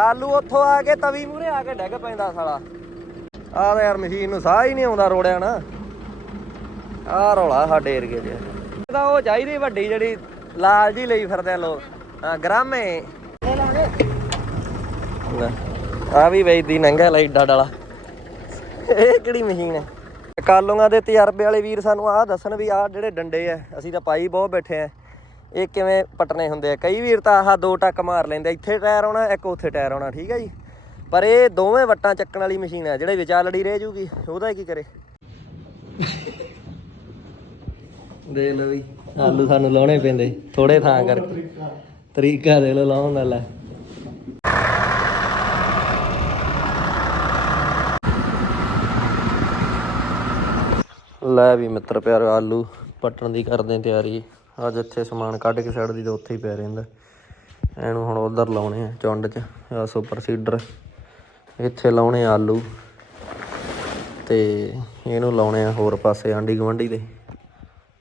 ਆਲੂ ਉੱਥੋਂ ਆ ਕੇ ਤਵੀ ਮੂਰੇ ਆ ਕੇ ਡਿੱਗ ਪੈਂਦਾ ਸਾਲਾ। ਆਹ ਤਾਂ ਯਾਰ ਮਸ਼ੀਨ ਨੂੰ ਸਾਹ ਹੀ ਨਹੀਂ ਆਉਂਦਾ ਰੋੜਿਆ ਨਾ। ਆਹ ਰੌਲਾ ਸਾਡੇ ਏਰੀਏ 'ਚ। ਇਹਦਾ ਉਹ ਚਾਹੀਦੀ ਵੱਡੀ ਜਿਹੜੀ ਲਾਲ ਜੀ ਲਈ ਫਿਰਦੇ ਆ ਲੋਕ। ਹਾਂ, ਗ੍ਰਾਮੇ। ਆ ਵੀ ਵੇਚਦੀ ਨੰਗਾ ਲਈ ਏਡਾ ਡਾਲਾ। ਇਹ ਕਿਹੜੀ ਮਸ਼ੀਨ ਹੈ? ਕਾਲੂਆਂ ਦੇ ਤਜਰਬੇ ਵਾਲੇ ਵੀਰ ਸਾਨੂੰ ਆਹ ਦੱਸਣ ਵੀ ਆਹ ਜਿਹੜੇ ਡੰਡੇ ਆ, ਅਸੀਂ ਤਾਂ ਪਾਈ ਬਹੁਤ ਬੈਠੇ ਆ। ਇਹ ਕਿਵੇਂ ਪਟਨੇ ਹੁੰਦੇ ਆ? ਕਈ ਵੀਰ ਤਾਂ ਆਹ ਦੋ ਟੱਕ ਮਾਰ ਲੈਂਦੇ ਇੱਥੇ ਟਾਇਰ ਆਉਣਾ ਇੱਕ ਉੱਥੇ ਟਾਇਰ ਆਉਣਾ ਠੀਕ ਹੈ ਜੀ? ਪਰ ਇਹ ਦੋਵੇਂ ਵੱਟਾਂ ਚੱਕਣ ਵਾਲੀ ਮਸ਼ੀਨ ਆ ਜਿਹੜੇ ਵਿਚਾਲੜੀ ਰਹਿ ਜੂਗੀ ਉਹਦਾ ਕੀ ਕਰੇ? ਦੇ ਲੋ ਵੀ ਆਲੂ ਸਾਨੂੰ ਲਾਉਣੇ ਪੈਂਦੇ ਥੋੜੇ ਥਾਂ ਕਰਕੇ। ਤਰੀਕਾ। ਦੇ ਲੋ ਲਾਉਣ ਦਾ ਲੈ ਲੈ ਵੀ ਮਿੱਤਰ ਪਿਆਰ ਆਲੂ ਪੱਟਣ ਦੀ ਕਰਦੇ ਆਂ ਤਿਆਰੀ। ਅੱਜ ਇੱਥੇ ਸਮਾਨ ਕੱਢ ਕੇ ਛੱਡ ਦੀ ਤੇ ਉੱਥੇ ਹੀ ਪੈ ਰਹਿੰਦਾ। ਇਹਨੂੰ ਹੁਣ ਉਧਰ ਲਾਉਣੇ ਆ ਚੁੰਡ 'ਚ ਆ ਸੁਪਰ ਸੀਡਰ ਇੱਥੇ ਲਾਉਣੇ ਆਲੂ। ਤੇ ਇਹਨੂੰ ਲਾਉਣੇ ਆ ਹੋਰ ਪਾਸੇ ਆਂਡੀ ਗਵੰਡੀ ਦੇ।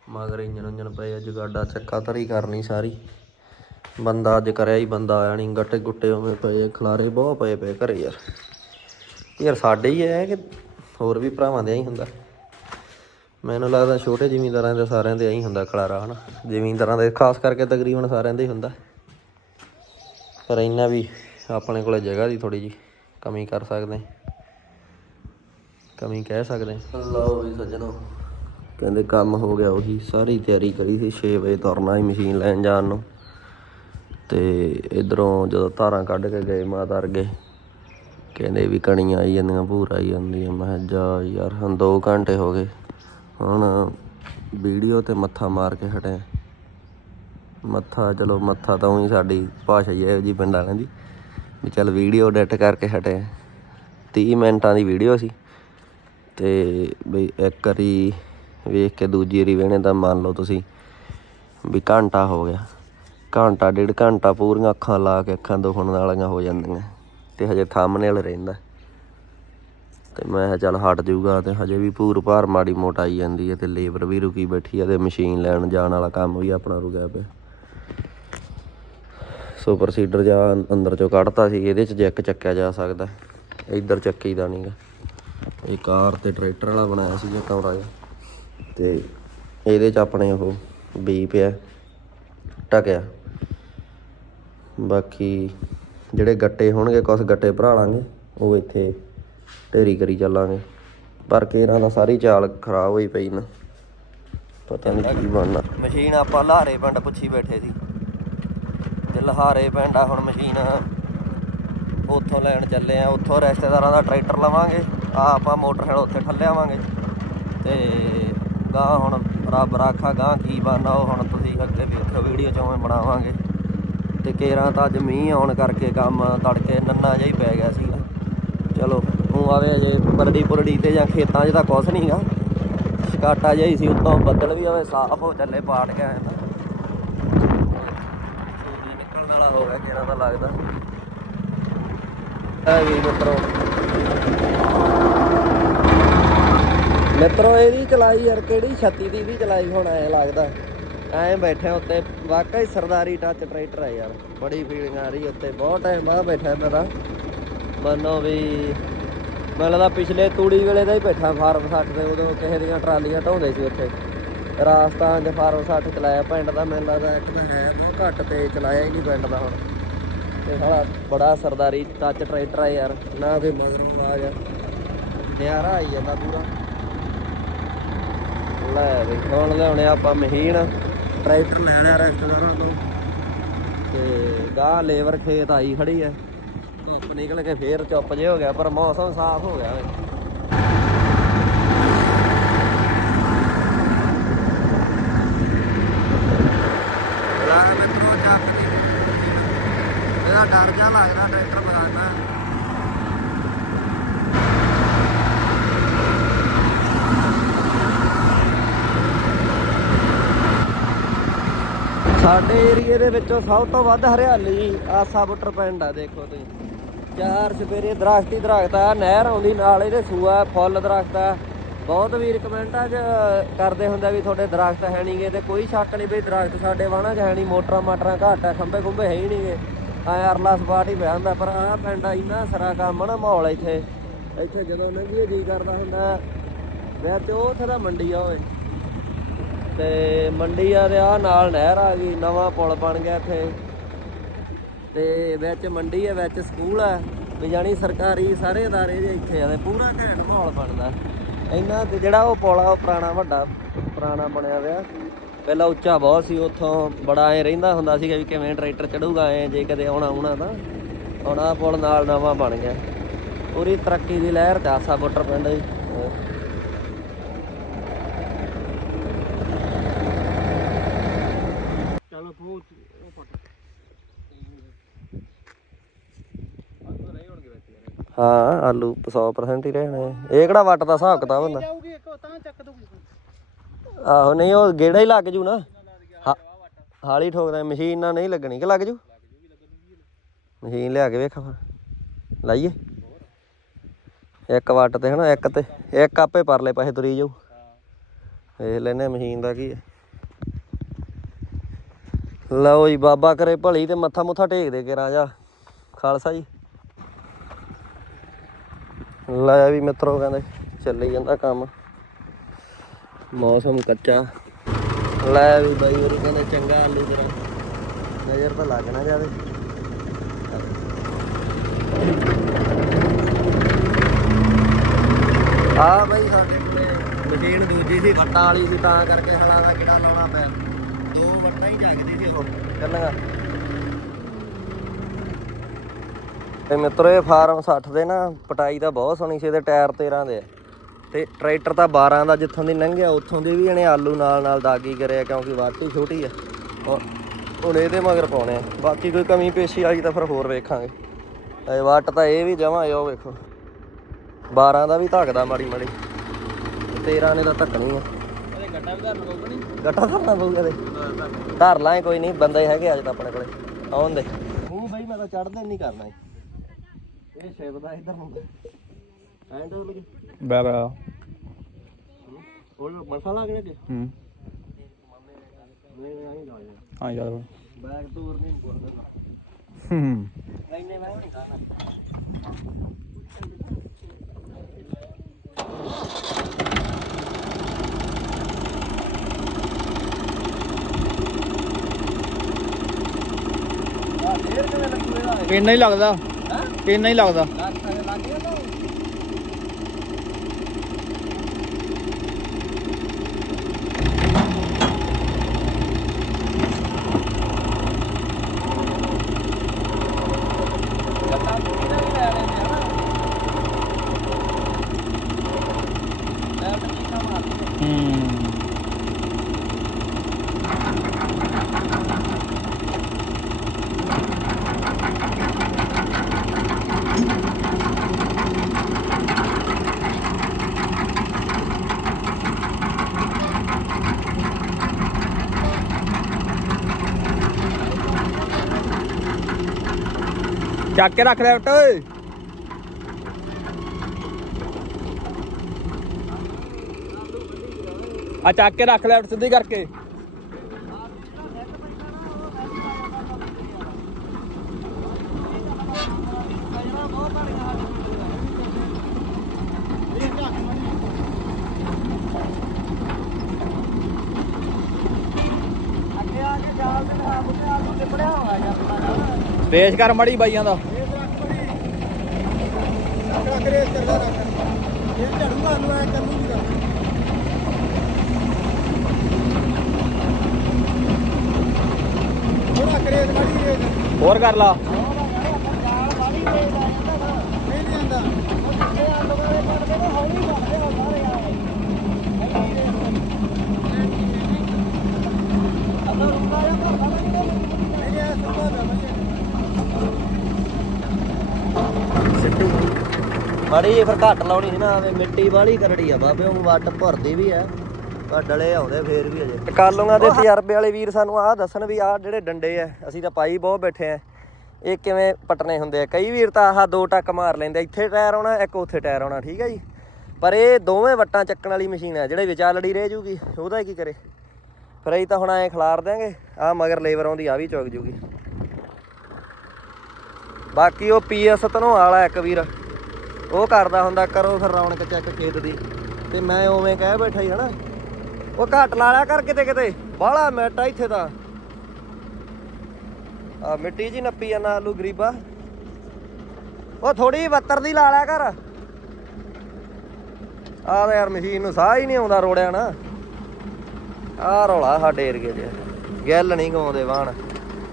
ਮਗਰ ਇੰਜਨ ਇੰਜਨ ਪਏ ਆ ਜਗਾਡਾ ਚੱਕਾ ਤਰੀ ਕਰਨੀ ਸਾਰੀ। ਬੰਦਾ ਅੱਜ ਕਰਿਆ ਹੀ ਬੰਦਾ ਆਇਆ ਨਹੀਂ ਗੱਟੇ ਗੁੱਟੇ ਉਵੇਂ ਪਏ ਆ, ਖਲਾਰੇ ਬਹੁਤ ਪਏ ਪਏ ਘਰੇ ਯਾਰ। ਯਾਰ ਸਾਡੇ ਹੀ ਹੈ ਕਿ ਹੋਰ ਵੀ ਭਰਾਵਾਂ ਦੇ ਹੀ ਹੁੰਦਾ। ਮੈਨੂੰ ਲੱਗਦਾ ਛੋਟੇ ਜ਼ਿਮੀਂਦਾਰਾਂ ਦੇ ਸਾਰਿਆਂ ਦੇ ਐਂ ਹੁੰਦਾ ਖਲਾਰਾ ਹਨਾ? ਜ਼ਿਮੀਂਦਾਰਾਂ ਦੇ ਖਾਸ ਕਰਕੇ ਤਕਰੀਬਨ ਸਾਰਿਆਂ ਦੇ ਹੀ ਹੁੰਦਾ। ਪਰ ਇੰਨਾ ਵੀ ਆਪਣੇ ਕੋਲੇ ਜਗ੍ਹਾ ਦੀ ਥੋੜੀ ਜੀ ਕਮੀ ਕਰ ਸਕਦੇ ਹਾਂ। ਕਮੀ ਕਹਿ ਸਕਦੇ ਹਾਂ। ਲਓ ਵੀ ਸੱਜਣੋ ਕਹਿੰਦੇ ਕੰਮ ਹੋ ਗਿਆ ਉਹੀ ਸਾਰੀ ਤਿਆਰੀ ਕਰੀ ਸੀ 6 ਵਜੇ ਤੁਰਨਾ ਸੀ ਮਸ਼ੀਨ ਲੈਣ ਜਾਣ ਨੂੰ। ਤੇ ਇਧਰੋਂ ਜਦੋਂ ਧਾਰਾਂ ਕੱਢ ਕੇ ਗਏ ਮਾਤਾ ਅਰਗੇ ਕਹਿੰਦੇ ਵੀ ਕਣੀਆਂ ਆਈ ਜਾਂਦੀਆਂ ਭੂਰ ਆਈ ਜਾਂਦੀਆਂ। ਮੈਂ ਕਿਹਾ ਜਾ ਯਾਰ ਹੁਣ 2 ਘੰਟੇ ਹੋ ਗਏ। ਹੁਣ ਵੀਡੀਓ ਤੇ ਮੱਥਾ ਮਾਰ ਕੇ ਹਟੇ ਮੱਥਾ, ਚਲੋ ਮੱਥਾ ਤਾਂ ਉਹੀ ਸਾਡੀ ਭਾਸ਼ਾ ਹੀ ਹੈ ਜੀ ਪਿੰਡ ਵਾਲਿਆਂ ਦੀ। ਵੀ ਚੱਲ ਵੀਡੀਓ ਐਡਿਟ ਕਰਕੇ ਹਟੇ 30 ਮਿੰਟਾਂ ਦੀ ਵੀਡੀਓ ਸੀ। ਤੇ ਬਈ ਇੱਕ ਵਾਰੀ ਵੇਖ ਕੇ ਦੂਜੀ ਵਾਰੀ ਵੇਣੇ ਤਾਂ ਮੰਨ ਲਓ ਤੁਸੀਂ ਵੀ ਘੰਟਾ ਹੋ ਗਿਆ। ਘੰਟਾ, ਡੇਢ ਘੰਟਾ ਪੂਰੀਆਂ ਅੱਖਾਂ ਲਾ ਕੇ ਅੱਖਾਂ ਦੁਖਣ ਵਾਲੀਆਂ ਹੋ ਜਾਂਦੀਆਂ। ਤੇ ਹਜੇ ਥੰਬਨੇਲ ਰਹਿੰਦਾ। ਤੇ ਮੈਂ ਕਿਹਾ ਚੱਲ ਹਟ ਜਾਊਗਾ ਤੇ ਹਜੇ ਵੀ ਭੂਰ ਭਾਰ ਮਾੜੀ ਮੋਟ ਆਈ ਜਾਂਦੀ ਹੈ ਤੇ ਲੇਬਰ ਵੀ ਰੁਕੀ ਬੈਠੀ ਆ ਤੇ ਮਸ਼ੀਨ ਲੈਣ ਜਾਣ ਵਾਲਾ ਕੰਮ ਵੀ ਆਪਣਾ ਰੁਕਿਆ ਪਿਆ। ਸੁਪਰ ਸੀਡਰ ਜਾਂ ਅੰਦਰ ਚੋਂ ਕੱਢਤਾ ਸੀ, ਇਹਦੇ ਚ ਜੈਕ ਚੱਕਿਆ ਜਾ ਸਕਦਾ, ਇੱਧਰ ਚੱਕੀ ਚੱਕੀਦਾ ਨਹੀਂਗਾ ਇਹ ਕਾਰ ਤੇ ਟਰੈਕਟਰ ਵਾਲਾ ਬਣਾਇਆ ਸੀ ਜੇ ਕਮਰਾ ਜਿਹਾ, ਤੇ ਇਹਦੇ ਚ ਆਪਣੇ ਉਹ ਬੀ ਪਿਆ ਟਕਿਆ ਬਾਕੀ ਜਿਹੜੇ ਗੱਟੇ ਹੋਣਗੇ ਕੁਝ ਗੱਟੇ ਭਰਾ ਲਾਂਗੇ, ਉਹ ਇੱਥੇ ਢੇਰੀ ਕਰੀ ਚੱਲਾਂਗੇ। ਪਰ ਕੇਰਾਂ ਦਾ ਸਾਰੀ ਚਾਲ ਖਰਾਬ ਹੋਈ ਪਈ ਨਾ। ਪਤਾ ਨਹੀਂ ਕੀ ਬਣਨਾ। ਮਸ਼ੀਨ ਆਪਾਂ ਲਾਰੇ ਪਿੰਡ ਪੁੱਛੀ ਬੈਠੇ ਸੀ। ਤੇ ਲਹਾਰੇ ਪਿੰਡ ਆ, ਹੁਣ ਮਸ਼ੀਨ ਉੱਥੋਂ ਲੈਣ ਚੱਲੇ ਆ। ਉੱਥੋਂ ਰਿਸ਼ਤੇਦਾਰਾਂ ਦਾ ਟਰੈਕਟਰ ਲਵਾਂਗੇ। ਆ ਆਪਾਂ ਮੋਟਰਸਾਈਕਲ ਉੱਥੇ ਠੱਲਿਆਵਾਂਗੇ ਤੇ ਗਾਂ ਹੁਣ ਰੱਬ ਰਾਖਾ ਗਾਂ ਕੀ ਬਣਨਾ, ਉਹ ਹੁਣ ਤੁਸੀਂ ਅੱਗੇ ਵੇਖੋ ਵੀਡੀਓ ਚੋਂ ਬਣਾਵਾਂਗੇ। ਤੇ ਕੇਰਾਂ ਤਾਂ ਅੱਜ ਮੀਂਹ ਆਉਣ ਕਰਕੇ ਕੰਮ ਤੜਕੇ ਨੰਨਾ ਜਿਹਾ ਹੀ ਪੈ ਗਿਆ ਸੀਗਾ। ਚਲੋ। ਉਹ ਆਵੇ ਅਜੇ ਪਰੜੀ ਪੁਰੜੀ ਤੇ ਜਾਂ ਖੇਤਾਂ 'ਚ ਤਾਂ ਕੁਛ ਨਹੀਂਗਾ ਸ਼ਿਕਾਟਾ ਜਿਹਾ ਹੀ ਸੀ, ਉੱਤੋਂ ਬੱਦਲ ਵੀ ਆਵੇ, ਸਾਫ਼ ਹੋ ਚੱਲੇ ਪਾੜ ਕੇ ਆਇਆ ਤਾਂ। ਨਿਕਲਣ ਵਾਲਾ ਹੋ ਗਿਆ ਕੇਰਾਂ ਤਾਂ ਲੱਗਦਾ। ਆ ਵੀ ਮਿੱਤਰੋ। ਮਿੱਤਰੋ ਇਹਦੀ ਚਲਾਈ ਯਾਰ, ਕਿਹੜੀ 36 ਦੀ ਵੀ ਚਲਾਈ ਹੁਣ ਐ ਲੱਗਦਾ। ਐਂ ਬੈਠੇ ਉੱਤੇ, ਵਾਕਈ ਸਰਦਾਰੀ ਟੱਚ ਟਰੈਕਟਰ ਹੈ ਯਾਰ। ਬੜੀ ਫੀਲਿੰਗ ਆ ਰਹੀ ਉੱਤੇ, ਬਹੁਤ ਟਾਈਮ ਬਾਅਦ ਬੈਠਾ ਮੇਰਾ। ਮੰਨੋ ਵੀ ਮੈਨੂੰ ਲੱਗਦਾ ਪਿਛਲੇ ਤੂੜੀ ਵੇਲੇ ਦਾ ਹੀ ਬੈਠਾ ਫਾਰਮ 60 ਤੇ, ਉਦੋਂ ਕਿਸੇ ਦੀਆਂ ਟਰਾਲੀਆਂ ਢਾਉਂਦੇ ਸੀ ਉੱਥੇ। ਰਾਜਸਥਾਨ 'ਚ ਫਾਰਮ 60 ਚਲਾਇਆ ਪਿੰਡ ਦਾ, ਮੈਨੂੰ ਲੱਗਦਾ ਇੱਕ ਤਾਂ ਹੈ ਤੋਂ ਘੱਟ ਤੇ ਚਲਾਇਆ ਹੀ ਨਹੀਂ ਪਿੰਡ ਦਾ ਹੁਣ। ਤੇ ਸਾਲਾ ਬੜਾ ਸਰਦਾਰੀ ਟੱਚ ਟਰੈਕਟਰ ਆ ਯਾਰ, ਨਾ ਕੋਈ ਮਗਰ ਆ। ਜਾ ਨਿਆਰਾ ਆਈ ਜਾਂਦਾ ਪੂਰਾ। ਲੈ ਵੀ ਹੁਣ ਲਿਆਉਣੇ ਆਪਾਂ ਮਹੀਨ ਟਰੈਕਟਰ ਲੈਣਾ ਰਿਸ਼ਤੇਦਾਰਾਂ ਤੋਂ। ਤੇ ਗਾਹ ਲੇਬਰ ਖੇਤ ਆਈ ਖੜੀ ਐ ਨਿਕਲ ਕੇ ਫੇਰ ਚੁੱਪ ਜੇ ਹੋ ਗਿਆ ਪਰ ਮੌਸਮ ਸਾਫ਼ ਹੋ ਗਿਆ ਵੇ। ਲਾ ਮਿੱਤਰੋ ਚੱਕ ਦੀ ਇਹਦਾ ਡਰ ਜਾ ਲੱਗਦਾ ਟਰੈਕਟਰ ਬਗਾਨਾ। ਸਾਡੇ ਏਰੀਏ ਦੇ ਵਿੱਚੋਂ ਸਭ ਤੋਂ ਵੱਧ ਹਰਿਆਲੀ ਆਸਾ ਬੁੱਟਰ ਪਿੰਡ ਆ ਦੇਖੋ ਤੁਸੀਂ। ਚਾਰ ਸਵੇਰੇ ਦਰਖਤ ਹੀ ਦਰਖਤ ਆ, ਨਹਿਰ ਆਉਂਦੀ ਨਾਲ ਇਹਦੇ ਸੂਆ, ਫੁੱਲ ਦਰਖਤ ਆ। ਬਹੁਤ ਵੀਰ ਕਮੈਂਟਾਂ 'ਚ ਕਰਦੇ ਹੁੰਦੇ ਵੀ ਤੁਹਾਡੇ ਦਰਖਤ ਹੈ ਨਹੀਂਗੇ ਤੇ ਕੋਈ ਸ਼ੱਕ ਨਹੀਂ ਵੀ ਦਰਖਤ ਸਾਡੇ ਵਾਹਣਾ 'ਚ ਹੈ ਨਹੀਂ ਮੋਟਰਾਂ ਮਾਟਰਾਂ ਘੱਟ ਆ, ਖੰਭੇ ਖੁੰਬੇ ਹੈ ਹੀ ਨਹੀਂਗੇ ਆ ਅਰਲਾ ਸਪਾਟ ਹੀ ਪਿਆ ਹੁੰਦਾ, ਪਰ ਆ ਪਿੰਡ ਆ, ਇੰਨਾ ਸਰਾ ਕੰਮ ਨਾ ਮਾਹੌਲ ਇੱਥੇ। ਇੱਥੇ ਜਦੋਂ ਲੰਘੀਏ, ਜੀ ਕਰਦਾ ਹੁੰਦਾ, ਮੈਂ ਤੇ ਉਹ ਥਰਾ ਮੰਡੀ ਆ ਓਏ। ਤੇ ਮੰਡੀ ਆ ਦੇ ਆ ਨਾਲ ਨਹਿਰ ਆ ਗਈ, ਨਵਾਂ ਪੁਲ ਬਣ ਗਿਆ ਇੱਥੇ। ਤੇ ਵਿੱਚ ਮੰਡੀ ਹੈ, ਵਿੱਚ ਸਕੂਲ ਹੈ। ਵੀ ਜਾਣੀ ਸਰਕਾਰੀ ਸਾਰੇ ਅਦਾਰੇ ਜੇ ਇੱਥੇ ਆ ਪੂਰਾ ਘੈਂਟ ਮਾਹੌਲ ਬਣਦਾ। ਇੰਨਾ ਤੇ ਜਿਹੜਾ ਉਹ ਪੁਲ ਆ, ਉਹ ਪੁਰਾਣਾ ਵੱਡਾ, ਪੁਰਾਣਾ ਬਣਿਆ ਹੋਇਆ। ਪਹਿਲਾਂ ਉੱਚਾ ਬਹੁਤ ਸੀ, ਉੱਥੋਂ ਬੜਾ ਐ ਰਹਿੰਦਾ ਹੁੰਦਾ ਸੀਗਾ ਵੀ ਕਿਵੇਂ ਟਰੈਕਟਰ ਚੜੂਗਾ, ਐ ਜੇ ਕਦੇ ਆਉਣਾ ਆਉਣਾ ਤਾਂ। ਹੁਣ ਆਹ ਪੁਲ ਨਾਲ ਨਵਾਂ ਬਣ ਗਿਆ। ਪੂਰੀ ਤਰੱਕੀ ਦੀ ਲਹਿਰ ਚਾਸਾ ਬੁੱਟਰ ਪਿੰਡ ਦੀ ਚਲੋ ਬਹੁਤ ਉਹ ਪਟ ਹਾਂ ਆਲੂ 100% ਹੀ ਰਹਿਣੇ ਇਹ ਕਿਹੜਾ ਵੱਟ ਦਾ ਹਿਸਾਬ ਕਿਤਾਬ ਹੁੰਦਾ? ਜਾਊਗੀ ਇੱਕ ਤਾਂ ਚੱਕ ਦੂਗੀ ਆਹੋ ਨਹੀਂ ਉਹ ਗੇੜਾ ਹੀ ਲੱਗ ਜੂ ਨਾ। ਹਾ- ਹਾਲੀ ਠੋਕਦਾ ਮਸ਼ੀਨ ਨਾਲ ਨਹੀਂ ਲੱਗਣੀ ਕਿ ਲੱਗ ਜੂ? ਮਸ਼ੀਨ ਲਿਆ ਕੇ ਵੇਖ ਫਿਰ। ਲਾਈਏ। ਇੱਕ ਵੱਟ ਤੇ ਹਨਾ ਇੱਕ ਤੇ ਇੱਕ ਆਪੇ ਪਰਲੇ ਪਾਸੇ ਤੁਰੀ ਜਾਊ। ਵੇਖ ਲੈਨੇ ਮਸ਼ੀਨ ਦਾ ਕੀ ਹੈ। ਲਓ ਜੀ ਬਾਬਾ ਕਰੇ ਭਲੀ ਤੇ ਮੱਥਾ ਮੁੱਥਾ ਟੇਕ ਦੇ ਕੇ ਰਾਜਾ। ਖਾਲਸਾ ਜੀ। ਲੈ ਵੀ ਮਿੱਤਰੋ, ਕਹਿੰਦੇ ਚੱਲੀ ਜਾਂਦਾ ਕੰਮ। ਮੌਸਮ ਕੱਚਾ। ਲੈ ਵੀ ਬਾਈ ਹੋਰੀ ਕਹਿੰਦੇ ਚੰਗਾ ਆਲੂ ਜਰਾ ਨਜ਼ਰ ਤਾਂ ਲੱਗ ਜਾਵੇ। ਆ ਬਾਈ ਸਾਡੇ ਕੋਲੇ ਮਸ਼ੀਨ ਦੂਜੀ ਸੀ, ਵੱਟਾਂ ਵਾਲੀ ਸੀ, ਤਾਂ ਕਰਕੇ ਹਲਾ ਦਾ ਕਿਹੜਾ ਲਾਉਣਾ ਪਿਆ। ਦੋ ਵੱਟਾਂ ਹੀ ਜਗਦੀ ਸੀ ਉਹ। ਚੱਲਾਂਗਾ। ਤੇ ਮਿੱਤਰੋ ਇਹ ਫਾਰਮ 60 ਦੇ ਨਾ ਪਟਾਈ ਤਾਂ ਬਹੁਤ ਸੋਹਣੀ ਸੀ ਇਹਦੇ ਟਾਇਰ 13 ਦੇ। ਆ ਤੇ ਟਰੈਕਟਰ ਤਾਂ 12 ਦਾ ਜਿੱਥੋਂ ਦੀ ਲੰਘਿਆ ਉੱਥੋਂ ਦੀ ਵੀ ਇਹਨੇ ਆਲੂ ਨਾਲ ਨਾਲ ਦਾਗੀ ਕਰਿਆ ਕਿਉਂਕਿ ਵਾਟੀ ਛੋਟੀ ਆ। ਹੁਣ- ਹੁਣ ਇਹਦੇ ਮਗਰ ਪਾਉਣੇ ਆ। ਬਾਕੀ ਕੋਈ ਕਮੀ ਪੇਸ਼ੀ ਆਈ ਤਾਂ ਫਿਰ ਹੋਰ ਵੇਖਾਂਗੇ। ਇਹ ਵੱਟ ਤਾਂ ਇਹ ਵੀ ਜਮਾ ਉਹ ਵੇਖੋ। 12 ਦਾ ਵੀ ਧੱਕਦਾ ਮਾੜੀ ਮਾੜੀ। 13 ਨੇ ਤਾਂ ਧੱਕਣੀ ਆ। ਗੱਡਾ ਵੀ ਧਰਨ ਕੋਲ ਨਹੀਂ? ਗੱਟਾ ਧਰਨਾ ਪਊਗਾ ਤੇ ਧਰ ਲਾਂ ਕੋਈ ਨਹੀਂ ਬੰਦੇ ਹੈਗੇ ਅੱਜ ਤਾਂ ਆਪਣੇ ਕੋਲੇ। ਆਉਣ ਦੇ। ਉਹ ਬਈ ਮੈਂ ਤਾਂ ਚੜਦੇ ਨਹੀਂ ਕਰਨਾ ਇਹ। ਇਹ ਸ਼ਿਵ ਦਾ ਇਧਰ ਨੂੰ ਐਂਡ ਹੋ ਲਗੇ ਬੈਗਾ ਉਹ ਮਸਾਲਾ ਕਿਹੜੇ ਦੇ ਹੂੰ। ਮੇਰੇ ਆਈ ਲਾ ਜਾ ਹਾਂ ਯਾਰ। ਬੈਗ ਟੂਰ ਨਹੀਂ ਬੋਲਦਾ ਹੂੰ। ਇੰਨੇ ਮੈਂ ਨਹੀਂ ਹੀ ਲੱਗਦਾ। ਇੰਨਾ ਹੀ ਲੱਗਦਾ? ਚੱਕ ਕੇ ਰੱਖ ਲੈ ਉੱਟ। ਓਏ ਆ ਚੱਕ ਕੇ ਰੱਖ ਲੈ ਉੱਟ ਸਿੱਧੀ ਕਰਕੇ। ਅੱਗੇ ਆ ਪੇਸ਼ ਕਰ ਮੜੀ ਬਾਈਆਂ ਦਾ ਰੱਖ ਰੇ ਚੱਲਦਾ ਰੱਖ ਇਹ ਝੜੂਗਾ ਨੂੰ ਐ ਕਰ ਲੂਗਾ ਥੋੜਾ ਕਰੇ ਮਾੜੀ ਰੇ ਹੋਰ ਕਰ ਲਾ ਜਾਲ ਵਾਲੀ ਰੇ ਨਹੀਂ ਜਾਂਦਾ ਇਹ ਆਲੂ ਵਾਲੇ ਪੜਦੇ ਨੇ ਹੌਲੀ ਕਰਦੇ ਹੋ ਜਾਂ ਕਰ ਦਾ ਮਾੜੀ ਫਿਰ ਘੱਟ ਲਾਉਣੀ ਸੀ ਨਾ ਐਵੇਂ ਮਿੱਟੀ ਵਾਲੀ ਕਰੜੀ ਆ ਬਾਬੇ ਉਹ ਵੱਟ ਭਰਦੀ ਵੀ ਆ। ਡਲੇ ਆਉਂਦੇ ਫੇਰ ਵੀ ਅਜੇ ਕਾਲੂਆਂ ਦੇ ਤਜਰਬੇ ਵਾਲੇ ਵੀਰ ਸਾਨੂੰ ਆਹ ਦੱਸਣ ਵੀ ਆਹ ਜਿਹੜੇ ਡੰਡੇ ਆ ਅਸੀਂ ਤਾਂ ਪਾਈ ਬਹੁਤ ਬੈਠੇ ਆ ਇਹ ਕਿਵੇਂ ਪਟਨੇ ਹੁੰਦੇ ਆ? ਕਈ ਵੀਰ ਤਾਂ ਆਹ ਦੋ ਟੱਕ ਮਾਰ ਲੈਂਦੇ ਇੱਥੇ ਟਾਇਰ ਆਉਣਾ ਇੱਕ ਉੱਥੇ ਟਾਇਰ ਆਉਣਾ ਠੀਕ ਹੈ ਜੀ? ਪਰ ਇਹ ਦੋਵੇਂ ਵੱਟਾਂ ਚੱਕਣ ਵਾਲੀ ਮਸ਼ੀਨ ਆ ਜਿਹੜੇ ਵਿਚਾਲੜੀ ਰਹਿ ਜੂਗੀ ਉਹਦਾ ਕੀ ਕਰੇ? ਫਿਰ ਅਸੀਂ ਤਾਂ ਹੁਣ ਐ ਖਿਲਾਰ ਦਿਆਂਗੇ ਆਹ ਮਗਰ ਲੇਬਰ ਆਉਂਦੀ ਆ ਵੀ ਚੁੱਕ ਜੂਗੀ। ਬਾਕੀ ਉਹ ਪੀਐਸ ਤਨੋਂ ਵਾਲਾ ਇੱਕ ਵੀਰ ਉਹ ਕਰਦਾ ਹੁੰਦਾ ਕਰੋ ਫਿਰ ਰੌਣਕ ਚੈੱਕ ਖੇਤ ਦੀ। ਤੇ ਮੈਂ ਉਵੇਂ ਕਹਿ ਬੈਠਾ ਹੀ ਹਨਾ? ਉਹ ਘੱਟ ਲਾ ਲਿਆ ਕਰ ਕਿਤੇ ਕਿਤੇ। ਬਾਹਲਾ ਮੈਟਾ ਇੱਥੇ ਤਾਂ। ਆ ਮਿੱਟੀ ਜੀ ਨੱਪੀ ਜਾਂਦਾ ਆਲੂ ਗਰੀਬਾ। ਉਹ ਥੋੜੀ 72 ਦੀ ਲਾ ਲਿਆ ਕਰ। ਆ ਤਾਂ ਯਾਰ ਮਸ਼ੀਨ ਨੂੰ ਸਾਹ ਹੀ ਨਹੀਂ ਆਉਂਦਾ ਰੋੜਿਆ ਨਾ ਆ ਰੌਲਾ ਸਾਡੇ ਏਰੀਏ 'ਚ ਗੱਲ ਨਹੀਂ ਗਾਉਂਦੇ ਵਾਹਣ।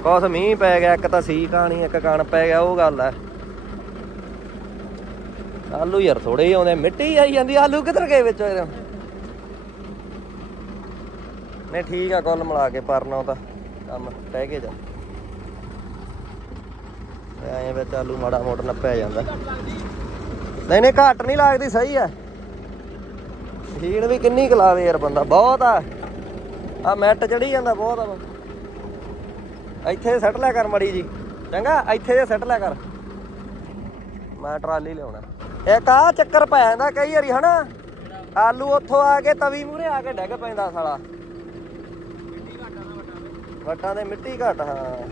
ਕੁਛ ਮੀਂਹ ਪੈ ਗਿਆ, ਇੱਕ ਤਾਂ ਸੀ ਕਹਾਣੀ, ਇੱਕ ਕਣ ਪੈ ਗਿਆ, ਉਹ ਗੱਲ ਐ ਆਲੂ ਯਾਰ ਥੋੜੇ ਹੀ ਆਉਂਦੇ, ਮਿੱਟੀ ਆਈ ਜਾਂਦੀ, ਆਲੂ ਕਿੱਧਰ ਗਏ ਵਿੱਚ ਨਹੀਂ, ਠੀਕ ਆ, ਕੁੱਲ ਮਿਲਾ ਕੇ ਪਰਨਾ ਤਾਂ ਕੰਮ ਕਹਿ ਕੇ ਜਾ। ਐਂ ਵਿੱਚ ਆਲੂ ਮਾੜਾ ਮੋੜ ਨੱਪਿਆ ਜਾਂਦਾ। ਨਹੀਂ ਨਹੀਂ, ਘੱਟ ਨਹੀਂ ਲੱਗਦੀ, ਸਹੀ ਐ ਮਸ਼ੀਨ ਵੀ ਕਿੰਨੀ ਕੁ ਯਾਰ ਬੰਦਾ, ਬਹੁਤ ਆ। ਆ ਮੈਟ ਚੜੀ ਜਾਂਦਾ, ਬਹੁਤ ਆ ਇੱਥੇ ਸੱਟ ਲਿਆ ਕਰ ਮੜੀ ਜੀ। ਚੰਗਾ, ਇੱਥੇ ਜੇ ਸੱਟ ਲਿਆ ਕਰ। ਮੈਂ ਟਰਾਲੀ ਲਿਆਉਣਾ। ਇੱਕ ਆ ਚੱਕਰ ਪੈ ਜਾਂਦਾ ਕਈ ਵਾਰੀ, ਹਨਾ? ਆਲੂ ਉੱਥੋਂ ਆ ਕੇ ਤਵੀ ਮੂਰੇ ਆ ਕੇ ਡਿੱਗ ਪੈਂਦਾ ਸਾਲਾ। ਵੱਟਾਂ ਦੇ ਮਿੱਟੀ ਘਟ ਹਾਂ।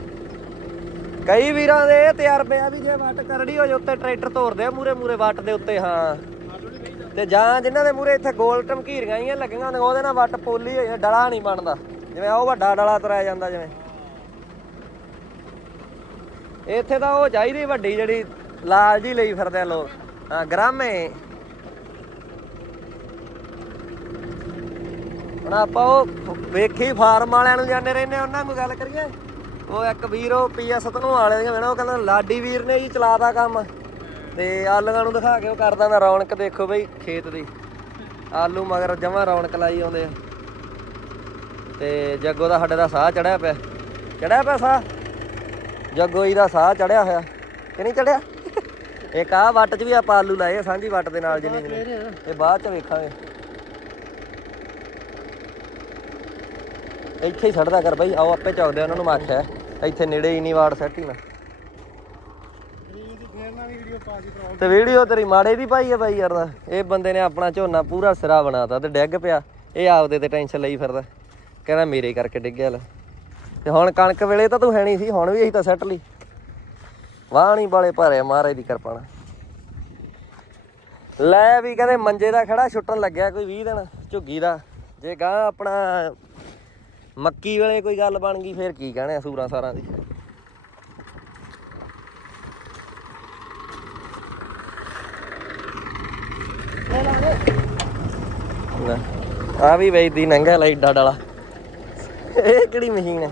ਕਈ ਵੀਰਾਂ ਦੇ ਤਜਰਬੇ ਆ ਵੀ ਜੇ ਵੱਟ ਕਰੜੀ ਹੋ ਜੇ ਉੱਤੇ ਟਰੈਕਟਰ ਤੋਰਦੇ ਆ ਮੂਰੇ ਮੂਰੇ ਵੱਟ ਦੇ ਉੱਤੇ ਹਾਂ। ਤੇ ਜਾਂ ਜਿਨ੍ਹਾਂ ਦੇ ਮੂਰੇ ਇੱਥੇ ਗੋਲ ਟਮਕੀਰੀਆਂ ਹੀ ਲੱਗੀਆਂ ਹੁੰਦੀਆਂ ਉਹਦੇ ਨਾਲ ਵੱਟ ਪੋਲੀ ਹੋਈ ਆ, ਡਲਾ ਨਹੀਂ ਬਣਦਾ। ਜਿਵੇਂ ਉਹ ਵੱਡਾ ਡਲਾ ਤੁਰਿਆ ਜਾਂਦਾ ਜਿਵੇਂ। ਇੱਥੇ ਤਾਂ ਉਹ ਚਾਹੀਦੀ ਵੱਡੀ ਜਿਹੜੀ ਲਾਲ ਜੀ ਲਈ ਫਿਰਦੇ ਆ ਲੋਕ। ਹਾਂ ਗ੍ਰਾਮੇ। ਹੁਣ ਆਪਾਂ ਉਹ ਵੇਖੀ ਫਾਰਮ ਵਾਲਿਆਂ ਨੂੰ ਜਾਂਦੇ ਰਹਿੰਦੇ ਆ, ਉਹਨਾਂ ਨੂੰ ਗੱਲ ਕਰੀਏ। ਉਹ ਇੱਕ ਵੀਰ ਉਹ ਪੀਐਸ ਤਨੋਂ ਵਾਲੇ ਦੀਆਂ ਵੇਣਾ ਉਹ ਕਹਿੰਦਾ ਲਾਡੀ ਵੀਰ ਨੇ ਜੀ ਚਲਾਤਾ ਕੰਮ। ਤੇ ਆਲੂਆਂ ਨੂੰ ਦਿਖਾ ਕੇ ਉਹ ਕਰਦਾ ਨਾ ਰੌਣਕ ਦੇਖੋ ਬਈ ਖੇਤ ਦੀ। ਆਲੂ ਮਗਰ ਜਮਾਂ ਰੌਣਕ ਲਾਈ ਆਉਂਦੇ ਆ। ਤੇ ਜੱਗੋ ਦਾ ਸਾਡੇ ਦਾ ਸਾਹ ਚੜਿਆ ਪਿਆ। ਚੜਿਆ ਪਿਆ ਸਾਹ? ਜੱਗੋ ਜੀ ਦਾ ਸਾਹ ਚੜਿਆ ਹੋਇਆ। ਕਿ ਨਹੀਂ ਚੜਿਆ? ਇੱਕ ਆਹ ਵੱਟ 'ਚ ਵੀ ਆਪਾਂ ਆਲੂ ਲਾਏ ਆ ਸਾਂਝੀ ਵੱਟ ਦੇ ਨਾਲ ਜਿੰਨੀ ਜਿੰਨੀ ਇਹ ਬਾਅਦ 'ਚ ਵੇਖਾਂਗੇ। ਇੱਥੇ ਹੀ ਛੱਡਦਾ ਕਰ ਬਾਈ, ਆਓ ਆਪੇ ਚੌਕਦੇ ਉਹਨਾਂ ਨੂੰ ਮੈਂ ਆਖਿਆ ਇੱਥੇ ਨੇੜੇ ਹੀ ਨਹੀਂ ਵਾੜ ਸੈੱਟ ਹੀ ਨਾ ਤੇ ਵੀਡੀਓ ਤੇਰੀ ਮਾੜੇ ਦੀ ਪਾਈ ਆ ਬਾਈ ਯਾਰ ਦਾ। ਇਹ ਬੰਦੇ ਨੇ ਆਪਣਾ ਝੋਨਾ ਪੂਰਾ ਸਿਰਾ ਬਣਾਤਾ ਤੇ ਡਿੱਗ ਪਿਆ। ਇਹ ਆਪਦੇ ਤੇ ਟੈਨਸ਼ਨ ਲਈ ਫਿਰਦਾ। ਕਹਿੰਦਾ ਮੇਰੇ ਕਰਕੇ ਡਿੱਗਿਆ ਲੈ। ਤੇ ਹੁਣ ਕਣਕ ਵੇਲੇ ਤਾਂ ਤੂੰ ਹੈ ਨਹੀਂ ਸੀ, ਹੁਣ ਵੀ ਅਸੀਂ ਤਾਂ ਸੈੱਟ ਲਈ। ਵਾਹਣੀ ਵਾਲੇ ਭਾਰੇ, ਮਹਾਰਾਜ ਦੀ ਕਿਰਪਾ ਨਾਲ। ਲੈ ਵੀ ਕਹਿੰਦੇ ਮੰਜੇ ਦਾ ਖੜਾ, ਛੁੱਟਣ ਲੱਗਿਆ ਕੋਈ 20 ਦਿਨ, ਝੁੱਗੀ ਦਾ। ਜੇ ਗਾਂ ਆਪਣਾ ਮੱਕੀ ਵੇਲੇ ਕੋਈ ਗੱਲ ਬਣ ਗਈ ਫੇਰ ਕੀ ਕਹਿਣੇ ਸੂਰਾਂ ਸਾਰਾਂ ਦੀ? ਆ ਵੀ ਵੇਚਦੀ ਨੰਗਾ ਲਈ ਏਡਾ ਡਾਲਾ। ਇਹ ਕਿਹੜੀ ਮਸ਼ੀਨ ਹੈ?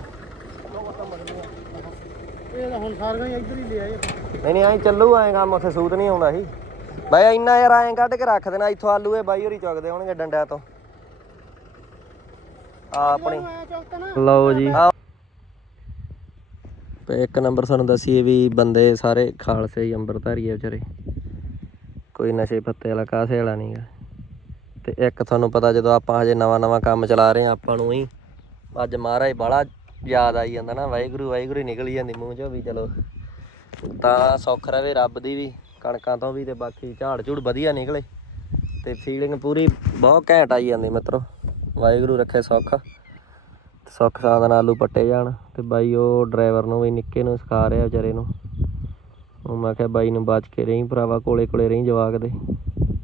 ਇਹ ਤਾਂ ਹੁਣ ਸਾਰੀਆਂ ਹੀ ਇੱਧਰ ਹੀ ਲੈ ਆਏ ਨਹੀਂ ਨਹੀਂ ਐਂ ਚੱਲੂ ਐਂ ਕੰਮ ਉੱਥੇ ਸੂਤ ਨਹੀਂ ਆਉਂਦਾ ਸੀ। ਬਾਈ ਇੰਨਾ ਯਾਰ ਐਂ ਕੱਢ ਕੇ ਰੱਖ ਦੇਣਾ ਇੱਥੋਂ ਆਲੂ ਇਹ ਬਾਈ ਹੋਰੀ ਚੁੱਕਦੇ ਹੋਣਗੇ ਡੰਡਿਆਂ ਤੋਂ। ਆਪਣੀ। ਲਓ ਜੀ। ਤੇ ਇੱਕ ਨੰਬਰ ਸਾਨੂੰ ਦੱਸੀਏ ਵੀ ਬੰਦੇ ਸਾਰੇ ਖਾਲਸੇ ਹੀ ਅੰਬਰਧਾਰੀ ਆ ਵਿਚਾਰੇ। ਕੋਈ ਨਸ਼ੇ ਪੱਤੇ ਵਾਲਾ ਕਾਸੇ ਵਾਲਾ ਨਹੀਂਗਾ ਤੇ ਇੱਕ ਤੁਹਾਨੂੰ ਪਤਾ ਜਦੋਂ ਆਪਾਂ ਹਜੇ ਨਵਾਂ ਨਵਾਂ ਕੰਮ ਚਲਾ ਰਹੇ ਆ ਆਪਾਂ ਨੂੰ ਹੀ ਅੱਜ ਮਹਾਰਾਜ ਬਾਲਾ ਯਾਦ ਆਈ ਜਾਂਦਾ ਨਾ ਵਾਹਿਗੁਰੂ ਵਾਹਿਗੁਰੂ ਨਿਕਲੀ ਜਾਂਦੀ ਮੂੰਹ ਚੋਂ ਵੀ ਚਲੋ। ਤਾਂ ਸੁੱਖ ਰਵੇ ਰੱਬ ਦੀ ਵੀ ਕਣਕਾਂ ਤੋਂ ਵੀ ਤੇ ਬਾਕੀ ਝਾੜ ਝੂੜ ਵਧੀਆ ਨਿਕਲੇ। ਤੇ ਫੀਲਿੰਗ ਪੂਰੀ ਬਹੁਤ ਘੈਂਟ ਆਈ ਜਾਂਦੀ ਮਿੱਤਰੋ। ਵਾਹਿਗੁਰੂ ਰੱਖੇ ਸੁੱਖ। ਸੁੱਖ ਸਾਧ ਨਾਲ ਆਲੂ ਪੱਟੇ ਜਾਣ। ਤੇ ਬਾਈ ਉਹ ਡਰਾਈਵਰ ਨੂੰ ਵੀ ਨਿੱਕੇ ਨੂੰ ਸਿਖਾ ਰਿਹਾ ਵਿਚਾਰੇ ਨੂੰ। ਉਹ ਮੈਂ ਕਿਹਾ ਬਾਈ ਨੂੰ ਬਚ ਕੇ ਰਹੀਂ ਭਰਾਵਾ, ਕੋਲੇ ਕੋਲੇ ਰਹੀਂ ਜਵਾਕ ਦੇ।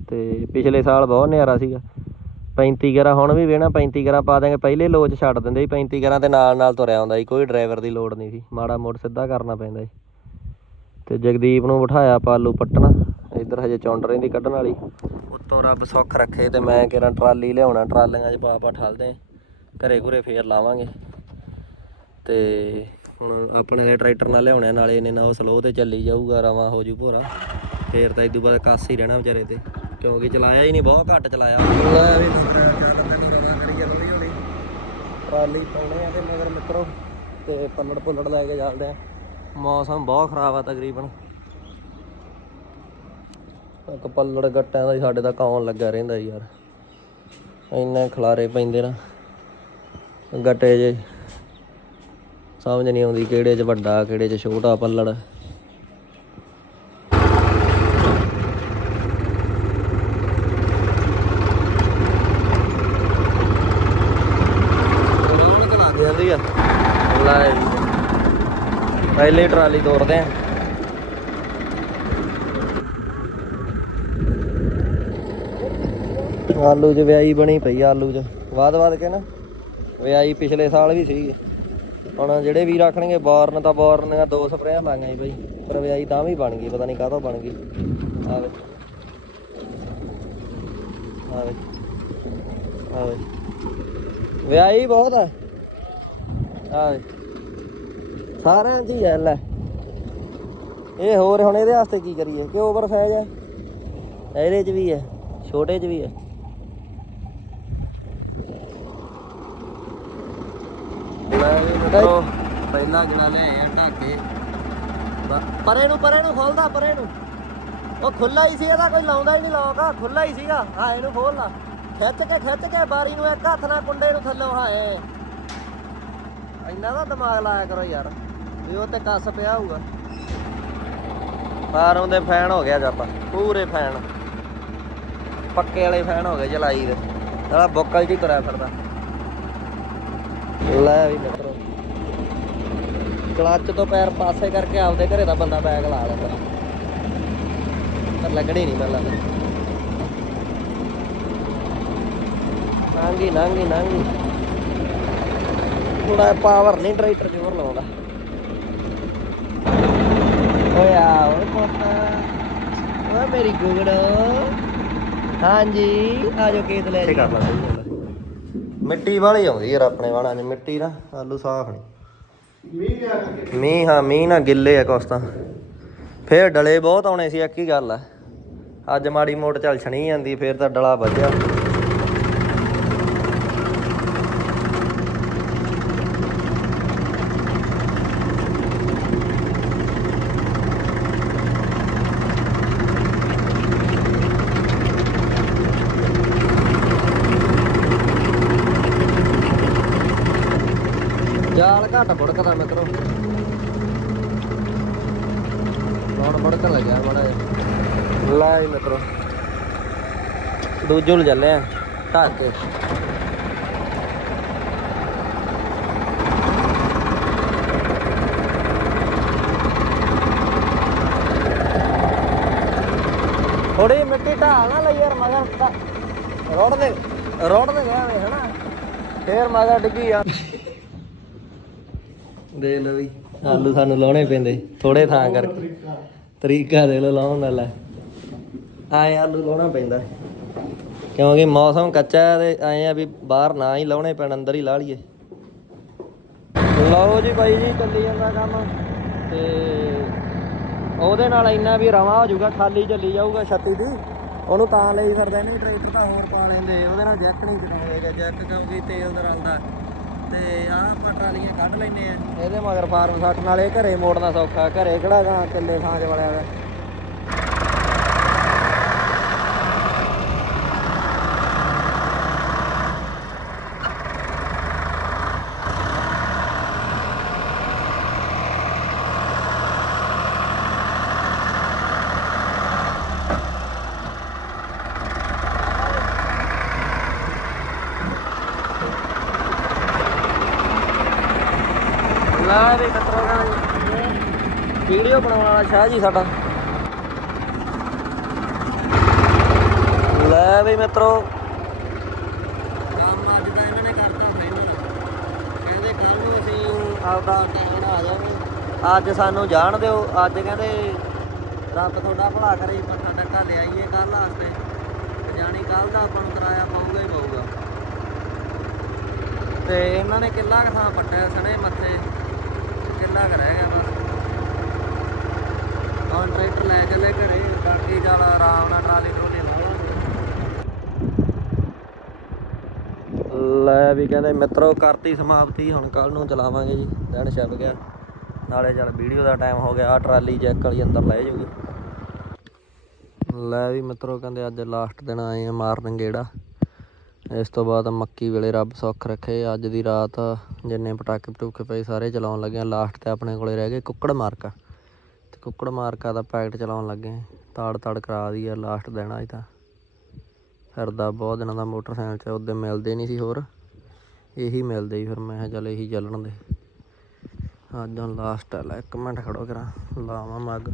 ਤੇ ਪਿਛਲੇ ਸਾਲ ਬਹੁਤ ਨਿਆਰਾ ਸੀਗਾ। 35 ਗਰਾ ਹੁਣ ਵੀ ਵੇਣਾ 35 ਗਰਾ ਪਾ ਦਾਂਗੇ ਪਹਿਲੇ ਲੋਚ ਛੱਡ ਦਿੰਦੇ ਸੀ 35 ਗਰਾ ਤੇ ਨਾਲ ਨਾਲ ਤੁਰਿਆ ਹੁੰਦਾ ਸੀ। ਕੋਈ ਡਰਾਈਵਰ ਦੀ ਲੋੜ ਨਹੀਂ ਸੀ। ਮਾੜਾ ਮੋੜ ਸਿੱਧਾ ਕਰਨਾ ਪੈਂਦਾ ਸੀ। ਤੇ ਜਗਦੀਪ ਨੂੰ ਬਿਠਾਇਆ ਪਾਲੂ ਪੱਟਣਾ। ਇੱਧਰ ਹਜੇ ਚੌਂਡ ਰਹਿੰਦੀ ਕੱਢਣ ਵਾਲੀ। ਤੋਂ ਰੱਬ ਸੁੱਖ ਰੱਖੇ ਤੇ ਮੈਂ ਕਿਹੜਾ ਟਰਾਲੀ ਲਿਆਉਣਾ, ਟਰਾਲੀਆਂ 'ਚ ਪਾ ਪਾ ਠਾਲਦੇ ਘਰੇ ਘੁਰੇ ਫੇਰ ਲਾਵਾਂਗੇ। ਤੇ ਹੁਣ ਆਪਣੇ ਟਰੈਕਟਰ ਨਾਲ ਲਿਆਉਣੇ ਨਾਲੇ ਇਹਨੇ ਨਾ ਉਹ ਸਲੋ ਤੇ ਚੱਲੀ ਜਾਊਗਾ, ਰਵਾ ਹੋ ਜੂ ਭੋਰਾ। ਫੇਰ ਤਾਂ ਇਦੋਂ ਬਾਅਦ ਕਾਸ ਹੀ ਰਹਿਣਾ ਵਿਚਾਰੇ ਤੇ, ਕਿਉਂਕਿ ਚਲਾਇਆ ਹੀ ਨਹੀਂ, ਬਹੁਤ ਘੱਟ ਚਲਾਇਆ। ਟਰਾਲੀ ਪਾਉਣੇ ਆ ਤੇ ਮਗਰ ਮਿੱਤਰੋ, ਤੇ ਪੱਲੜ ਪੁੱਲੜ ਲੈ ਕੇ ਚੱਲਦੇ ਆ। ਮੌਸਮ ਬਹੁਤ ਖਰਾਬ ਆ ਤਕਰੀਬਨ। ਇੱਕ ਪੱਲੜ ਗੱਟਾਂ ਦਾ ਸਾਡੇ ਦਾ ਕੌਣ ਲੱਗਾ ਰਹਿੰਦਾ ਯਾਰ। ਇੰਨੇ ਖਲਾਰੇ ਪੈਂਦੇ ਨਾ ਗੱਟੇ ਜੇ ਸਮਝ ਨਹੀਂ ਆਉਂਦੀ ਕਿਹੜੇ 'ਚ ਵੱਡਾ ਕਿਹੜੇ 'ਚ ਛੋਟਾ ਪੱਲੜ। ਪਹਿਲੇ ਟਰਾਲੀ ਤੋੜਦੇ ਆ। ਆਲੂ 'ਚ ਵਿਆਈ ਬਣੀ ਪਈ ਆਲੂ 'ਚ। ਬਾਦ ਬਾਦ ਕੇ ਨਾ ਵਿਆਈ ਪਿਛਲੇ ਸਾਲ ਵੀ ਸੀ ਹੁਣ ਜਿਹੜੇ ਵੀ ਰੱਖਣਗੇ ਬੋਰਨ ਤਾਂ ਬੋਰਨ ਦੀਆਂ ਦੋ ਸਪਰੇਆਂ ਲਾਈਆਂ ਜੀ ਬਈ। ਪਰ ਵਿਆਈ ਤਾਂ ਵੀ ਬਣ ਗਈ, ਪਤਾ ਨਹੀਂ ਕਾਹਤੋਂ ਬਣ ਗਈ। ਆਵੇ ਵੇ। ਆ ਵਿਆਈ ਬਹੁਤ ਆ। ਆ ਸਾਰਿਆਂ 'ਚ ਹੀ ਹੈ ਇਹ ਹੋਰ ਹੁਣ ਇਹਦੇ ਵਾਸਤੇ ਕੀ ਕਰੀਏ? ਕਿ ਓਵਰ ਸਾਈਜ਼ ਹੈ ਇਹਦੇ 'ਚ ਵੀ ਹੈ ਛੋਟੇ 'ਚ ਵੀ ਹੈ ਲੈ ਵੀ ਮਿੱਤਰੋ ਪਹਿਲਾ ਗਣਾ ਲਿਆਏ ਆ ਢਾਕੇ। ਪ- ਪਰੇ ਨੂੰ ਪਰੇ ਨੂੰ ਖੋਲਦਾ ਪਰੇ ਨੂੰ। ਉਹ ਖੁੱਲਾ ਹੀ ਸੀ ਇਹਦਾ ਕੋਈ ਲਾਉਂਦਾ ਹੀ ਨਹੀਂ ਲੋਕ। ਖੁੱਲਾ ਹੀ ਸੀਗਾ। ਹਾਂ ਇਹਨੂੰ ਖੋਲ ਲਾ। ਖਿੱਚ ਕੇ ਖਿੱਚ ਕੇ ਬਾਰੀ ਨੂੰ ਇੱਕ ਹੱਥ ਨਾਲ ਕੁੰਡੇ ਨੂੰ ਥੱਲੇ ਹਾਏ। ਇੰਨਾ ਦਾ ਦਿਮਾਗ ਲਾਇਆ ਕਰੋ ਯਾਰ ਵੀ ਉਹ ਤੇ ਕੱਸ ਪਿਆ ਹੋਊਗਾ। ਫਾਰਮ ਦੇ ਫੈਨ ਹੋ ਗਿਆ ਜੱਪ ਪੂਰੇ ਫੈਨ। ਪੱਕੇ ਵਾਲੇ ਫੈਨ ਹੋ ਗਏ ਜਲਾਈ ਦੇ। ਸਾਲਾ ਬੁੱਕਲ ਜੀ ਤੁਰਿਆ ਫਿਰਦਾ। ਲੈ ਵੀ ਮਿੱਤਰੋ। ਕਲੱਚ ਤੋਂ ਪੈਰ ਪਾਸੇ ਕਰਕੇ ਆਪਦੇ ਘਰੇ ਦਾ ਬੰਦਾ ਬੈਗ ਲਾ ਲੈਂਦਾ। ਪਰ ਲੱਗਣੀ ਨਹੀਂ ਮੈਨੂੰ ਲੱਗਦਾ। ਨਾਂਗੀ ਨਾਂਗੀ ਨਾਂਗੀ। ਥੋੜਾ ਪਾਵਰ ਨਹੀਂ ਟਰੈਕਟਰ ਜ਼ੋਰ ਲਾਉਂਦਾ। ਓਏ ਆ ਓਏ ਓਏ ਮੇਰੀ ਗੁਗੜੋ। ਹਾਂਜੀ ਆ ਜੋ ਕੇਤ ਲੈ ਜੀ ਕਰ ਲਾ ਮਿੱਟੀ ਵਾਲੀ ਆਉਂਦੀ ਯਾਰ ਆਪਣੇ ਵਾਲਾਂ 'ਚ, ਮਿੱਟੀ ਨਾ, ਆਲੂ ਸਾਫ਼ ਨਹੀਂ। ਮੀਂਹ ਲਿਆ ਕਰਕੇ ਮੀਂਹ ਹਾਂ, ਮੀਂਹ ਨਾ ਗਿੱਲੇ ਆ ਕੁਛ ਤਾਂ। ਫੇਰ ਡਲੇ ਬਹੁਤ ਆਉਣੇ ਸੀ, ਇੱਕ ਹੀ ਗੱਲ ਆ। ਅੱਜ ਮਾੜੀ ਮੋਟ ਚੱਲ ਛਣੀ ਜਾਂਦੀ, ਫੇਰ ਤਾਂ ਡਲਾ ਵੱਜਿਆ ਜਾਲ ਘੱਟ ਬੜਕਦਾ ਮਿੱਤਰੋ ਹੁਣ ਬੜਕਣ ਲੱਗਿਆ ਬੜਾ ਲਾਈ ਮਿੱਤਰੋ ਦੂਜੇ ਨੂੰ ਚੱਲੇ ਆ ਢੱਕ ਕੇ। ਥੋੜੀ ਮਿੱਟੀ ਢਾਲ ਨਾ ਲਈ ਯਾਰ ਮਗਰ ਰੋੜ ਦੇ ਰੋੜ ਦੇ ਗਿਆ ਵੇ, ਹਨਾ? ਫੇਰ ਮਗਰ ਡਿੱਗੀ ਆ। ਦੇ ਲੋ ਵੀ, ਆਲੂ ਸਾਨੂੰ ਲਾਉਣੇ ਪੈਂਦੇ ਥੋੜੇ ਥਾਂ ਕਰਕੇ। ਤਰੀਕਾ ਦੇ ਲੋ ਲਾਉਣ ਦਾ ਲੈ ਆਏ ਆਲੂ ਲਾਉਣਾ ਪੈਂਦਾ। ਕਿਉਂਕਿ ਮੌਸਮ ਕੱਚਾ ਹੈ ਤੇ ਆਏ ਆ ਵੀ ਬਾਹਰ ਨਾ ਹੀ ਲਾਉਣੇ ਪੈਣ, ਅੰਦਰ ਹੀ ਲਾ ਲਈਏ। ਲਓ ਜੀ ਬਾਈ ਜੀ, ਚੱਲੀ ਜਾਂਦਾ ਕੰਮ ਤੇ ਉਹਦੇ ਨਾਲ ਇੰਨਾ ਵੀ ਰਵਾ ਹੋ ਜਾਊਗਾ, ਖਾਲੀ ਚੱਲੀ ਜਾਊਗਾ ਛੱਤੀ ਦੀ ਉਹਨੂੰ ਤਾਂ ਲਈ ਫਿਰਦੇ ਨੇ ਟਰੈਕਟਰ ਤਾਂ ਹੋਰ ਪਾ ਲੈਂਦੇ। ਉਹਦੇ ਨਾਲ ਜੈਕ ਨਹੀਂ ਚੜਾਉਂਦੇ ਜੈਕ ਕਿਉਂਕਿ ਤੇਲ ਦਾ ਤੇ ਆਹ ਆਪਾਂ ਟਰਾਲੀਆਂ ਕੱਢ ਲੈਨੇ ਆ। ਇਹਦੇ ਮਗਰ ਫਾਰਮ ਸੱਟ, ਨਾਲ ਇਹ ਘਰੇ ਮੋੜਨਾ ਸੌਖਾ, ਘਰੇ ਕਿਹੜਾ ਗਾਂ ਕਿੱਲੇ ਸਾਂਝ ਵਾਲਿਆਂ ਵੜਿਆ ਵਾ ਲੈ ਵੀ ਮਿੱਤਰੋ ਵੀਡੀਓ ਬਣਾਉਣ ਵਾਲਾ ਸ਼ਾਹ ਜੀ ਸਾਡਾ। ਲੈ ਵੀ ਮਿੱਤਰੋ। ਕੰਮ ਅੱਜ ਦਾ ਇਹਨਾਂ ਨੇ ਕਰਤਾ ਫਾਈਨਲ ਕਹਿੰਦੇ ਕੱਲ ਨੂੰ ਅਸੀਂ ਆਪਦਾ ਟਾਈਮ ਆ ਜਾਵਾਂਗੇ। ਅੱਜ ਸਾਨੂੰ ਜਾਣ ਦਿਓ। ਅੱਜ ਕਹਿੰਦੇ ਰੱਬ ਤੁਹਾਡਾ ਭਲਾ ਕਰੇ ਪੱਠਾ ਡੱਕਾ ਲਿਆਈਏ ਕੱਲ ਵਾਸਤੇ। ਜਾਣੀ ਕੱਲ ਦਾ ਆਪਾਂ ਨੂੰ ਕਿਰਾਇਆ ਪਊਗਾ ਹੀ ਪਊਗਾ। ਤੇ ਇਹਨਾਂ ਨੇ ਕਿੱਲਾ ਕੁ ਥਾਂ ਪੱਟਿਆ ਸਣੇ ਮੱਥੇ? ਕਿੱਲਾ ਕੁ ਰਹਿ ਟਰੈਕਟਰ ਲੈ ਚੱਲੇ ਘਰੇ, ਬਾਕੀ ਚੱਲ ਆਰਾਮ ਨਾਲ ਟਰਾਲੀ ਟਰੂਲੀ ਲੈ ਵੀ ਕਹਿੰਦੇ ਮਿੱਤਰੋ, ਕਰਤੀ ਸਮਾਪਤੀ, ਹੁਣ ਕੱਲ ਨੂੰ ਚਲਾਵਾਂਗੇ ਜੀ, ਦਿਨ ਛਿਪ ਗਿਆ। ਨਾਲੇ ਚੱਲ ਵੀਡੀਓ ਦਾ ਟਾਈਮ ਹੋ ਗਿਆ ਆ ਟਰਾਲੀ ਜੈਕ ਵਾਲੀ ਅੰਦਰ ਲੈ ਜਾਊਗੀ। ਲੈ ਵੀ ਮਿੱਤਰੋ, ਕਹਿੰਦੇ ਅੱਜ ਲਾਸਟ ਦਿਨ ਆਏ ਆ ਮਾਰਨ ਗੇੜਾ। ਇਸ ਤੋਂ ਬਾਅਦ ਮੱਕੀ ਵੇਲੇ ਰੱਬ ਸੁੱਖ ਰੱਖੇ। ਅੱਜ ਦੀ ਰਾਤ ਜਿੰਨੇ ਪਟਾਕੇ ਪਟੂਕੇ ਪਏ, ਸਾਰੇ ਚਲਾਉਣ ਲੱਗੇ ਲਾਸਟ ਤੇ ਆਪਣੇ ਕੋਲੇ ਰਹਿ ਗਏ ਕੁੱਕੜ ਮਾਰਕਾ। ਕੁੱਕੜ ਮਾਰਕਾ ਦਾ ਪੈਕਟ ਚਲਾਉਣ ਲੱਗੇ ਤਾੜ ਤਾੜ ਕਰਾ ਦੀ ਆ ਲਾਸਟ ਦਿਨ ਅੱਜ ਤਾਂ। ਫਿਰਦਾ ਬਹੁਤ ਦਿਨਾਂ ਦਾ ਮੋਟਰਸਾਈਕਲ 'ਚ, ਉਹਦੇ ਮਿਲਦੇ ਨਹੀਂ ਸੀ ਹੋਰ। ਇਹੀ ਮਿਲਦੇ ਫਿਰ, ਮੈਂ ਕਿਹਾ ਚੱਲ ਇਹੀ ਚੱਲਣ ਦੇ। ਅੱਜ ਹੁਣ ਲਾਸਟ ਆ, ਲੈ ਇੱਕ ਮਿੰਟ ਖੜੋ ਕਰਾਂ ਲਾਵਾਂ ਮੱਗ।